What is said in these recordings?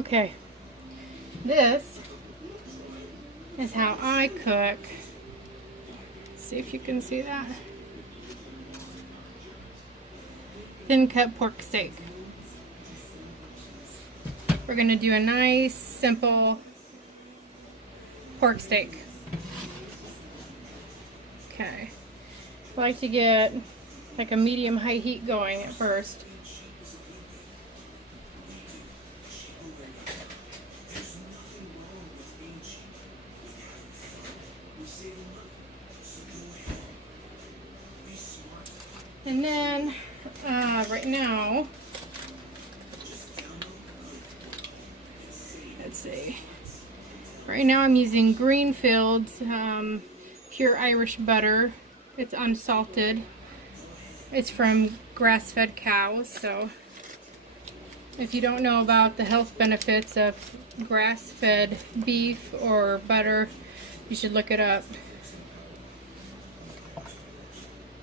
Okay, this is how I cook. See if you can see that. Thin cut pork steak. We're gonna do a nice, simple pork steak. Okay. I like to get like a medium-high heat going at first. And then, right now, let's see. Right now I'm using Greenfield's pure Irish butter. It's unsalted. It's from grass-fed cows, so if you don't know about the health benefits of grass-fed beef or butter, you should look it up.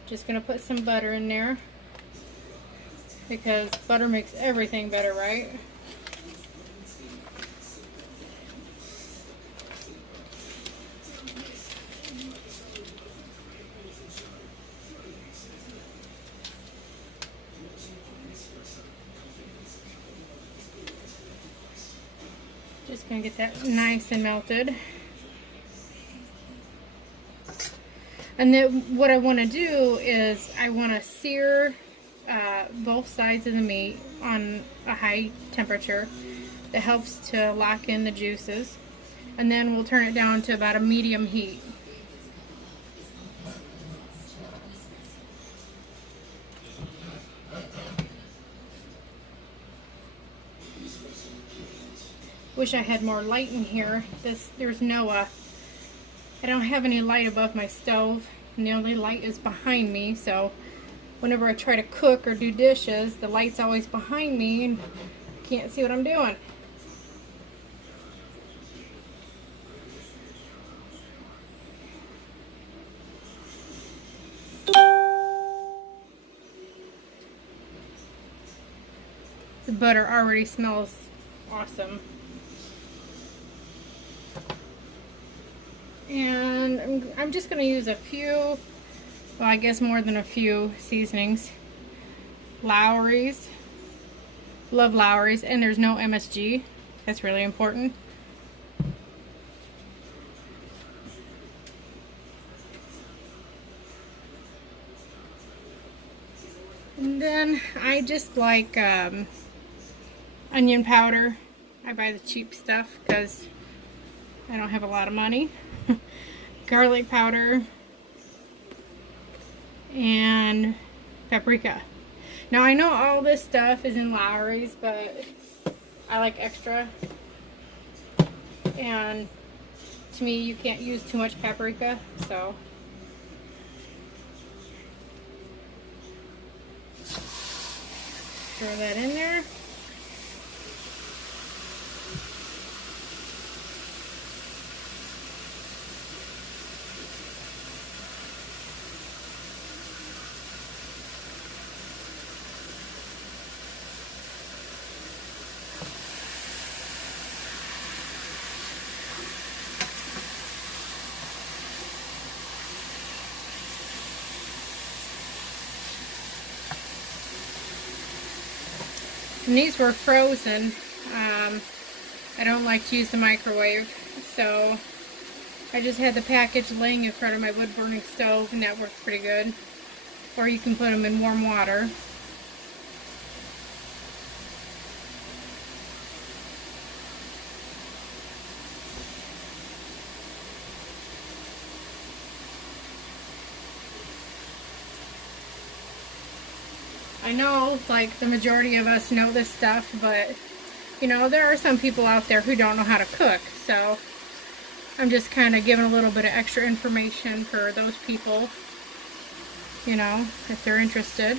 Just gonna put some butter in there because butter makes everything better, right? Just gonna get that nice and melted. And then what I want to do is I want to sear both sides of the meat on a high temperature. That helps to lock in the juices. And then we'll turn it down to about a medium heat. Wish I had more light in here. There's no I don't have any light above my stove, and the only light is behind me, so whenever I try to cook or do dishes, the light's always behind me and I can't see what I'm doing. The butter already smells awesome. And I'm just going to use a few, well, I guess more than a few seasonings. Lowry's. Love Lowry's. And there's no MSG. That's really important. And then I just like onion powder. I buy the cheap stuff because I don't have a lot of money. Garlic powder and paprika. Now I know all this stuff is in Lowry's, but I like extra. And to me, you can't use too much paprika, so throw that in there. And these were frozen. I don't like to use the microwave, so I just had the package laying in front of my wood burning stove, and that worked pretty good. Or you can put them in warm water. I know, like, the majority of us know this stuff, but, you know, there are some people out there who don't know how to cook, so I'm just kind of giving a little bit of extra information for those people, you know, if they're interested.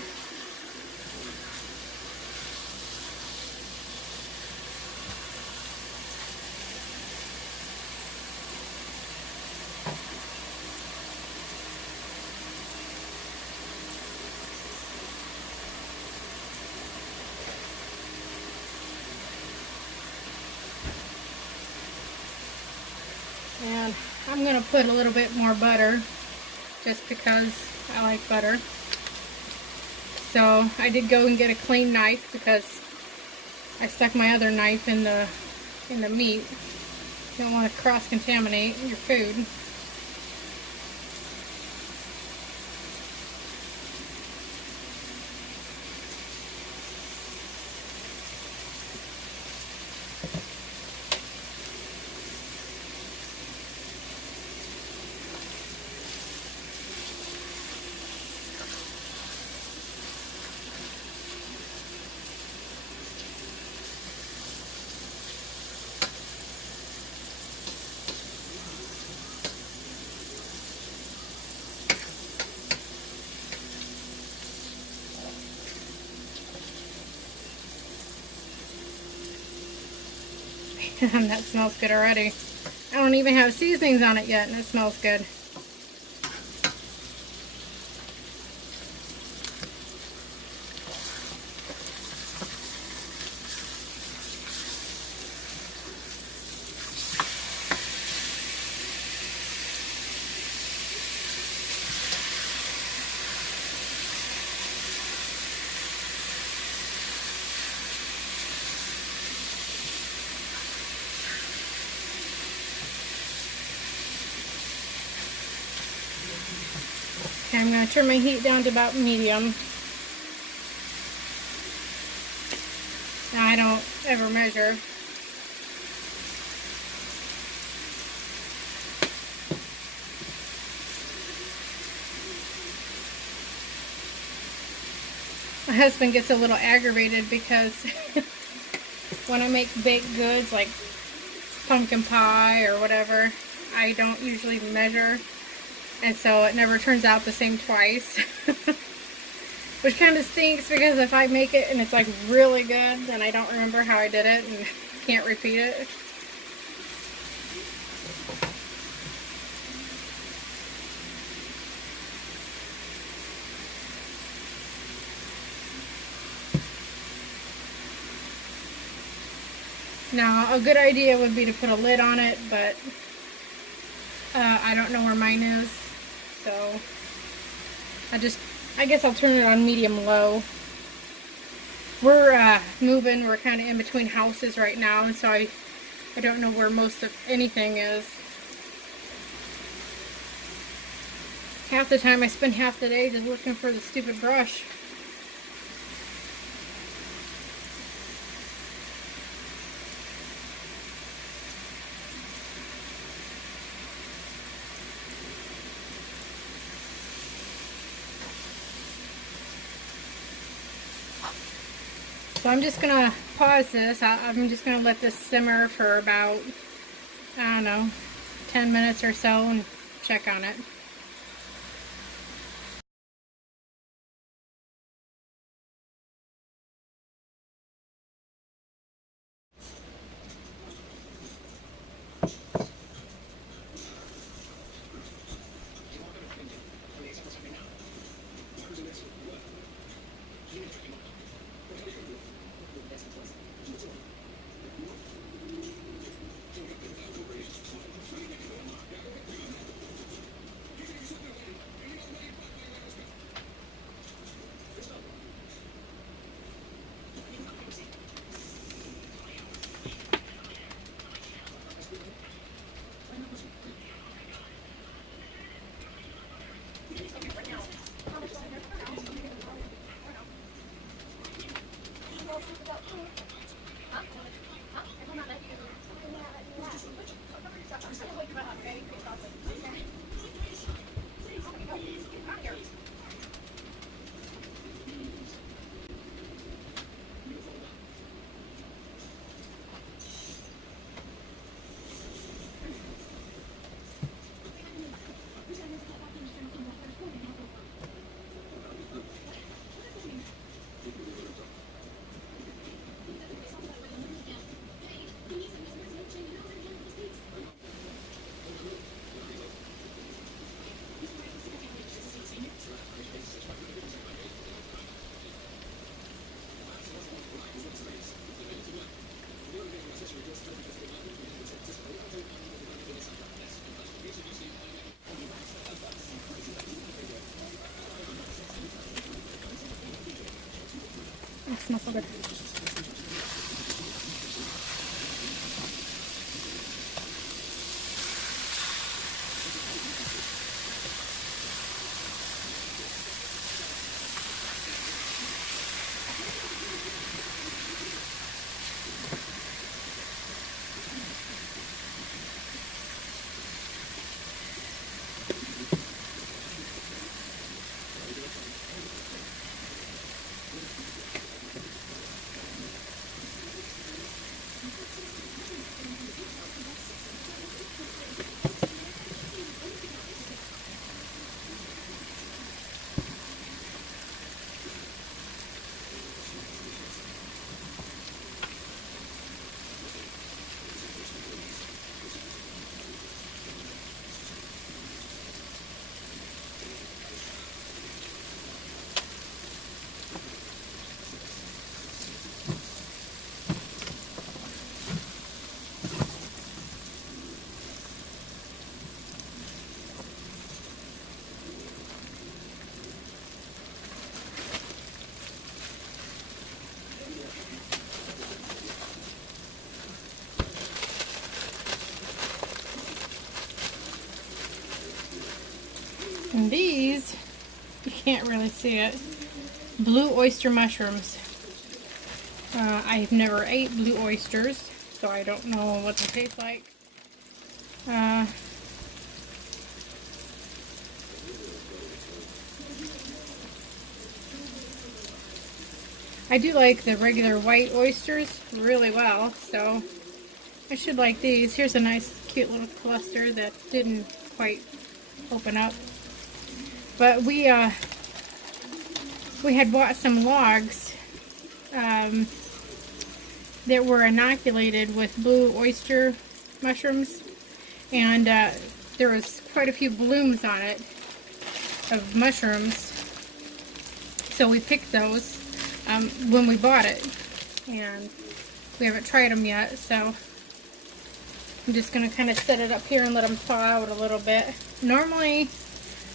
And I'm going to put a little bit more butter just because I like butter. So I did go and get a clean knife because I stuck my other knife in the meat. You don't want to cross-contaminate your food. And that smells good already. I don't even have seasonings on it yet, and it smells good. Okay, I'm going to turn my heat down to about medium. Now, I don't ever measure. My husband gets a little aggravated because when I make baked goods like pumpkin pie or whatever, I don't usually measure. And so it never turns out the same twice. Which kind of stinks because if I make it and it's like really good, then I don't remember how I did it and can't repeat it. Now, a good idea would be to put a lid on it, but I don't know where mine is. So I guess I'll turn it on medium-low. We're moving. We're kind of in between houses right now, and so I don't know where most of anything is. Half the time I spend half the day just looking for the stupid brush. So I'm just going to pause this. I'm just going to let this simmer for about, I don't know, 10 minutes or so and check on it. It smells so good. And these, you can't really see it, blue oyster mushrooms. I've never ate blue oysters, so I don't know what they taste like. I do like the regular white oysters really well, so I should like these. Here's a nice cute little cluster that didn't quite open up. But we had bought some logs that were inoculated with blue oyster mushrooms, and there was quite a few blooms on it of mushrooms, so we picked those when we bought it, and we haven't tried them yet, so I'm just going to kind of set it up here and let them thaw out a little bit. Normally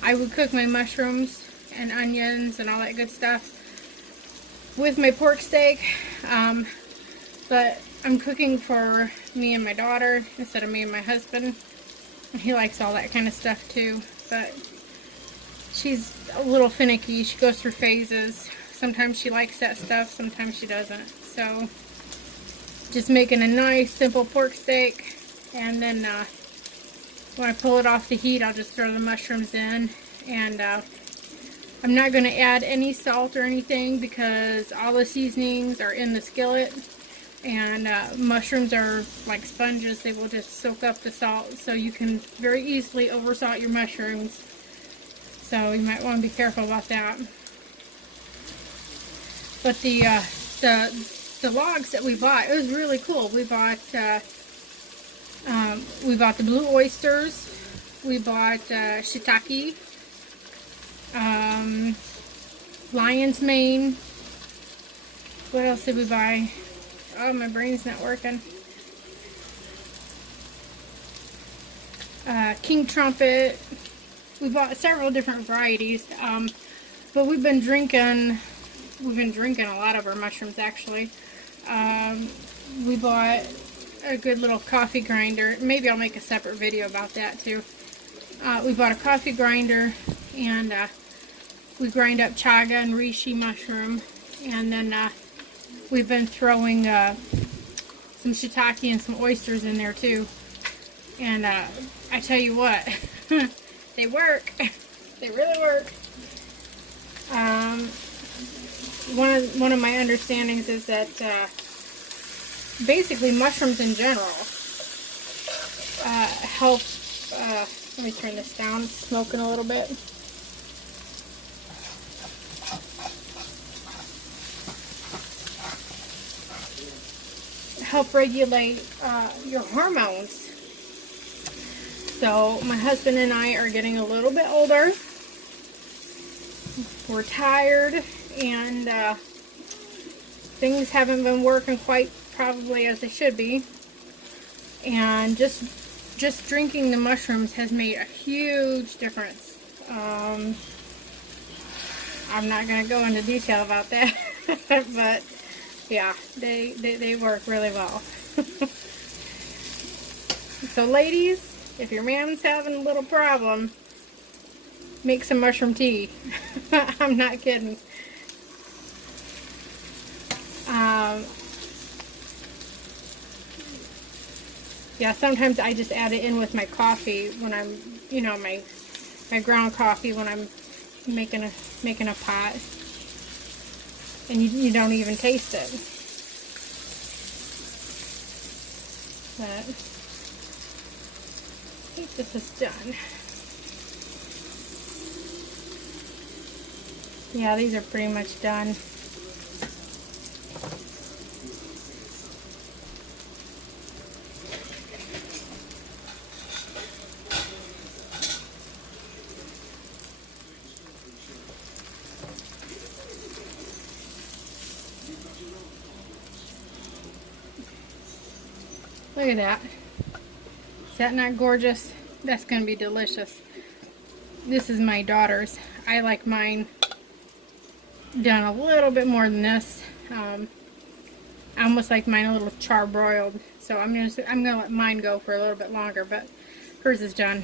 I would cook my mushrooms and onions and all that good stuff with my pork steak, but I'm cooking for me and my daughter instead of me and my husband. He likes all that kind of stuff too, but she's a little finicky. She goes through phases. Sometimes she likes that stuff, sometimes she doesn't. So just making a nice simple pork steak, and then when I pull it off the heat, I'll just throw the mushrooms in, and I'm not going to add any salt or anything because all the seasonings are in the skillet, and mushrooms are like sponges. They will just soak up the salt, so you can very easily oversalt your mushrooms, so you might want to be careful about that. But the logs that we bought, it was really cool. We bought the blue oysters, we bought shiitake, lion's mane. What else did we buy? Oh, my brain's not working. King trumpet. We bought several different varieties, but we've been drinking a lot of our mushrooms actually. We bought a good little coffee grinder. Maybe I'll make a separate video about that too. We bought a coffee grinder, and we grind up chaga and reishi mushroom, and then we've been throwing some shiitake and some oysters in there too. And I tell you what, they work. They really work. One of my understandings is that basically mushrooms in general help. Let me turn this down. It's smoking a little bit. Help regulate your hormones. So my husband and I are getting a little bit older. We're tired, and things haven't been working quite probably as they should be. And just drinking the mushrooms has made a huge difference. I'm not going to go into detail about that. But yeah, they work really well. So ladies, if your man's having a little problem, make some mushroom tea. I'm not kidding. Um, yeah, sometimes I just add it in with my coffee when I'm, you know, my ground coffee when I'm making a pot, and you don't even taste it. But I think this is done. Yeah, these are pretty much done. Look at that. Is that not gorgeous? That's going to be delicious. This is my daughter's. I like mine done a little bit more than this. I almost like mine a little charbroiled. So I'm gonna let mine go for a little bit longer, but hers is done.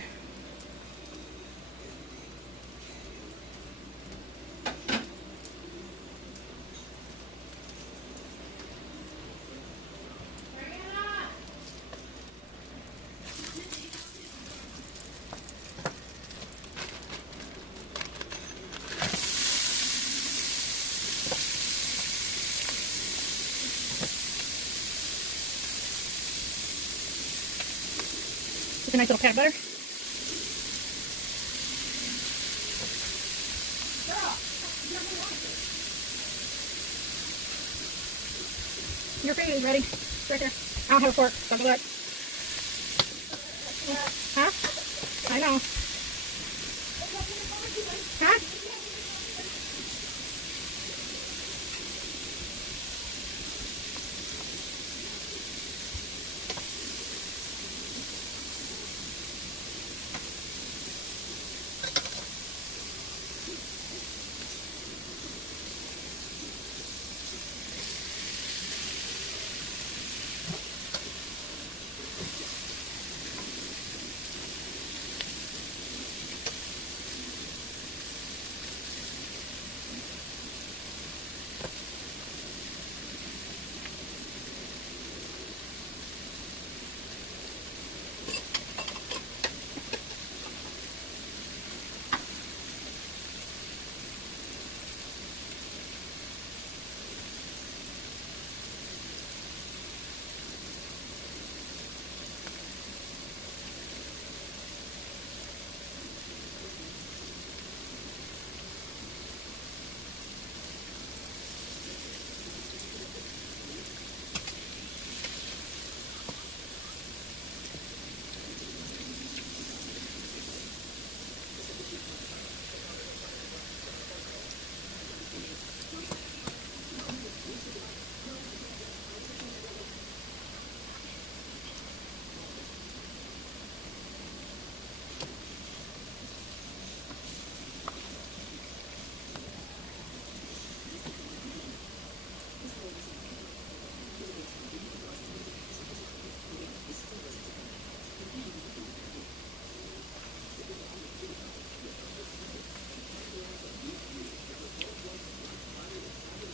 Just a nice little pat of butter. Your food is ready. It's right there. I don't have a fork, so good luck. Huh? I know. Huh?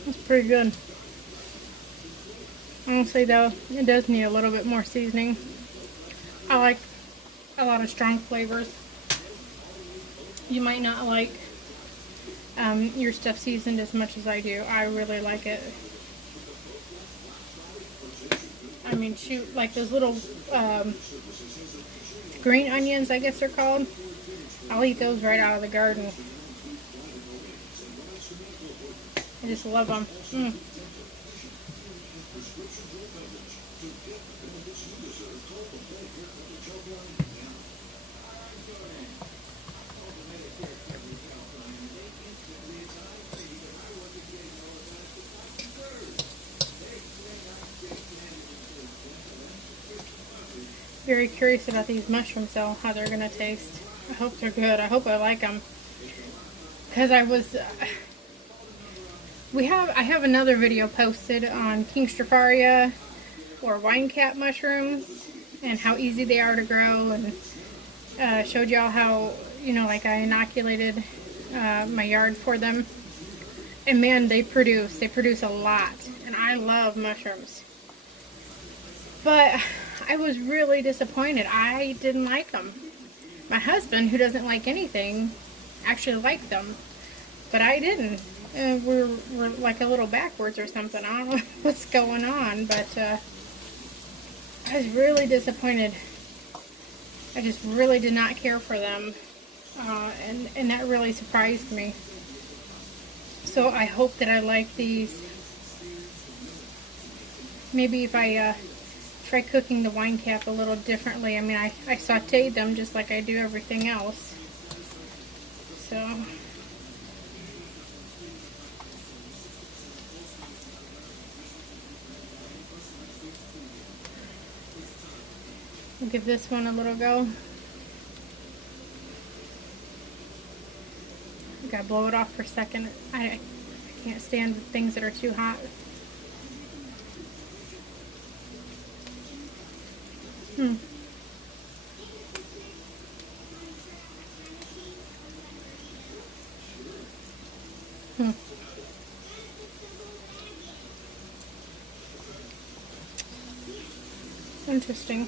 That's pretty good. Honestly though, it does need a little bit more seasoning. I like a lot of strong flavors. You might not like your stuff seasoned as much as I do. I really like it. I mean, shoot, like those little green onions, I guess they're called. I'll eat those right out of the garden. I just love them. Very curious about these mushrooms though, how they're gonna taste. I hope they're good. I hope I like them. Because I was I have another video posted on King Stropharia or wine cap mushrooms and how easy they are to grow, and showed y'all how, you know, like I inoculated my yard for them. And man, they produce a lot, and I love mushrooms. But I was really disappointed. I didn't like them. My husband, who doesn't like anything, actually liked them, but I didn't. We're like a little backwards or something. I don't know what's going on, but I was really disappointed. I just really did not care for them, and that really surprised me. So I hope that I like these. Maybe if I try cooking the wine cap a little differently. I mean, I sauteed them just like I do everything else. So I'll give this one a little go. I gotta blow it off for a second. I can't stand things that are too hot. Interesting.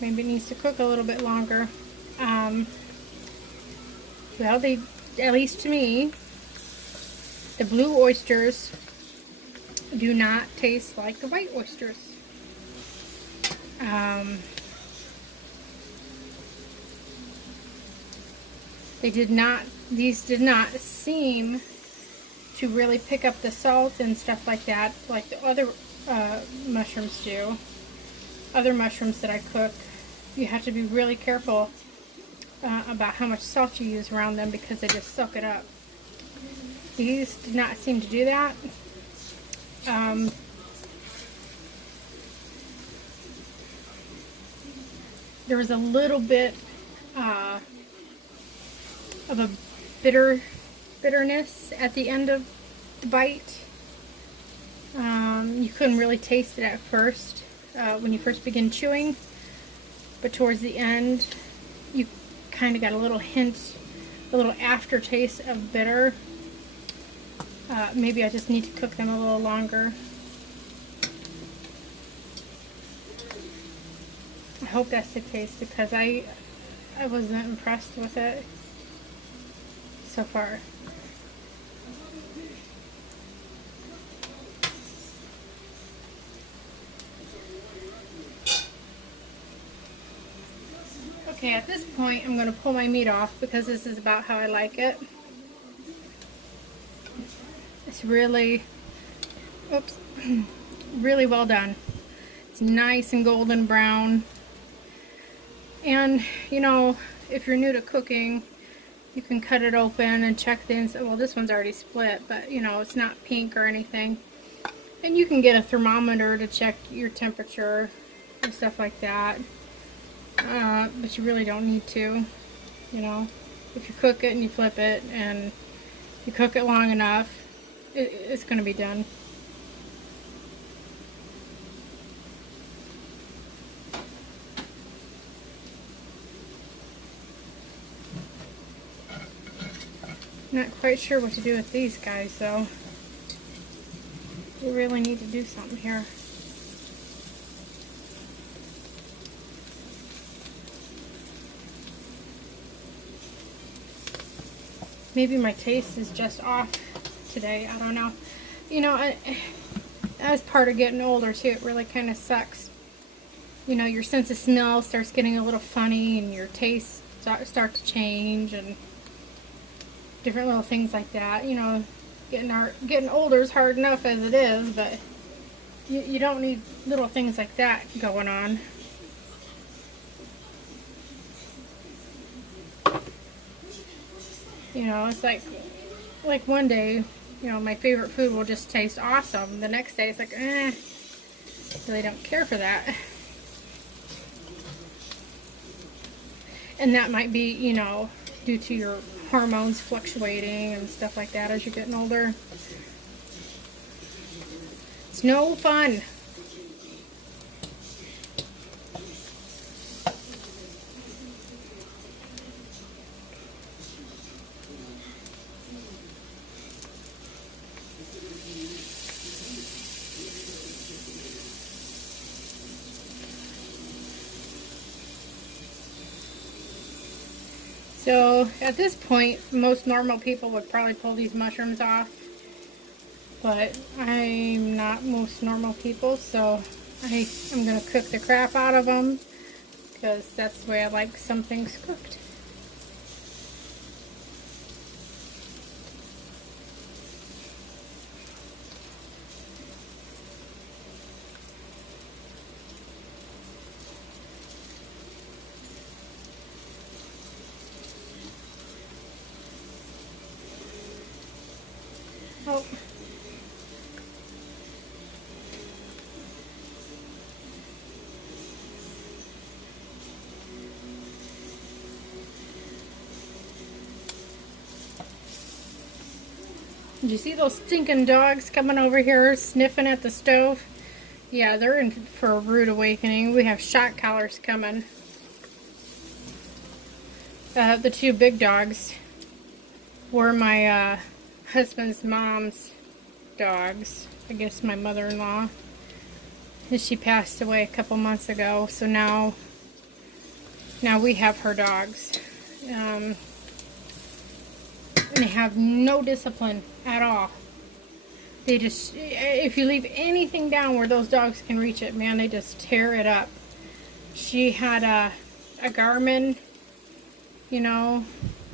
Maybe it needs to cook a little bit longer. Well, they, at least to me, the blue oysters do not taste like the white oysters. These did not seem to really pick up the salt and stuff like that, like the other mushrooms do. Other mushrooms that I cook, you have to be really careful about how much salt you use around them because they just soak it up. These did not seem to do that. There was a little bit of a bitterness at the end of the bite. You couldn't really taste it at first when you first begin chewing, but towards the end you kind of got a little hint, a little aftertaste of bitter. Maybe I just need to cook them a little longer. I hope that's the case because I wasn't impressed with it so far. Okay, at this point I'm going to pull my meat off because this is about how I like it. It's really, oops, really well done. It's nice and golden brown. And, you know, if you're new to cooking, you can cut it open and check the inside. Well, this one's already split, but, you know, it's not pink or anything. And you can get a thermometer to check your temperature and stuff like that. But you really don't need to, you know. If you cook it and you flip it and you cook it long enough, it's going to be done. Not quite sure what to do with these guys though. We really need to do something here. Maybe my taste is just off today. I don't know. You know, as part of getting older too, it really kind of sucks. You know, your sense of smell starts getting a little funny and your tastes start to change and different little things like that. You know, getting older is hard enough as it is, but you don't need little things like that going on. You know, it's like one day, you know, my favorite food will just taste awesome. The next day it's like, really don't care for that. And that might be, you know, due to your hormones fluctuating and stuff like that as you're getting older. It's no fun. So at this point, most normal people would probably pull these mushrooms off, but I'm not most normal people, so I'm going to cook the crap out of them because that's the way I like some things cooked. Oh. Did you see those stinking dogs coming over here sniffing at the stove? Yeah, they're in for a rude awakening. We have shot collars coming. The two big dogs were my husband's mom's dogs. I guess my mother-in-law. She passed away a couple months ago, so now we have her dogs. And they have no discipline at all. They just, if you leave anything down where those dogs can reach it, man, they just tear it up. She had a Garmin, you know,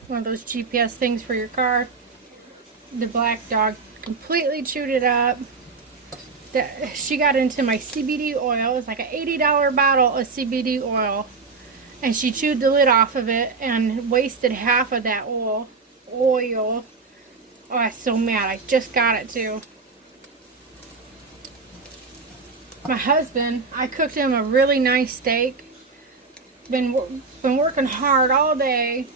one of those GPS things for your car. The black dog completely chewed it up. She got into my CBD oil. It was like an $80 bottle of CBD oil. And she chewed the lid off of it and wasted half of that oil. Oh, I'm so mad. I just got it too. My husband, I cooked him a really nice steak. Been working hard all day.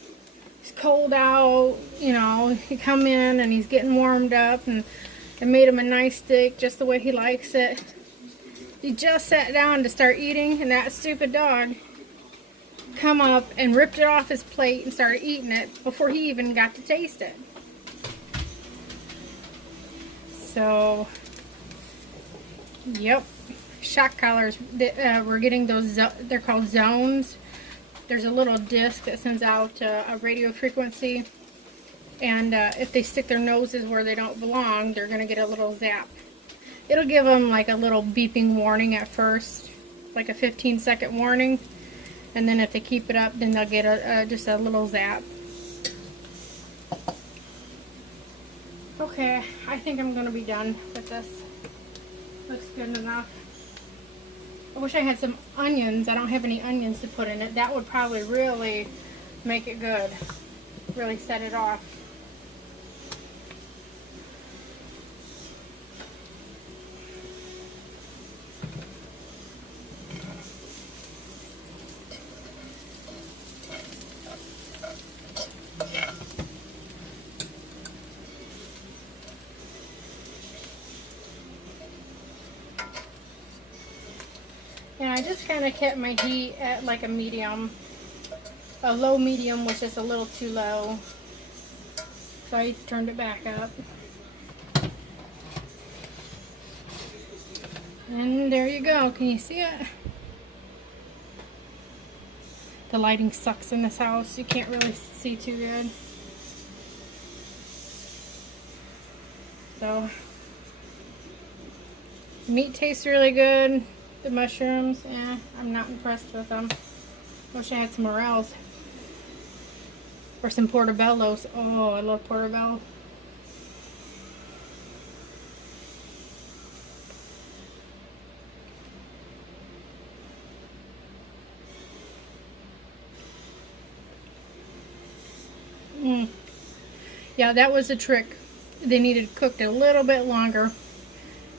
It's cold out, you know. He come in and he's getting warmed up, and I made him a nice steak just the way he likes it. He just sat down to start eating, and that stupid dog come up and ripped it off his plate and started eating it before he even got to taste it. So, yep, shock collars. We're getting those. They're called zones. There's a little disc that sends out a radio frequency, and if they stick their noses where they don't belong, they're gonna get a little zap. It'll give them like a little beeping warning at first, like a 15-second warning. And then if they keep it up, then they'll get just a little zap. Okay, I think I'm going to be done with this. Looks good enough. I wish I had some onions. I don't have any onions to put in it. That would probably really make it good. Really set it off. And I just kind of kept my heat at like a medium. A low medium was just a little too low. So I turned it back up. And there you go. Can you see it? The lighting sucks in this house. You can't really see too good. So, the meat tastes really good. The mushrooms, I'm not impressed with them. Wish I had some morels. Or some portobellos. Oh, I love portobello. Yeah, that was a trick. They needed cooked a little bit longer.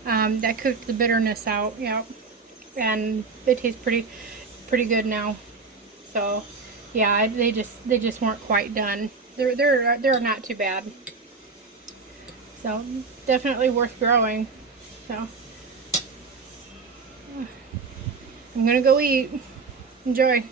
That cooked the bitterness out. Yeah. And they taste pretty good now. So yeah, they just weren't quite done. They're not too bad. So definitely worth growing. So I'm gonna go eat. Enjoy.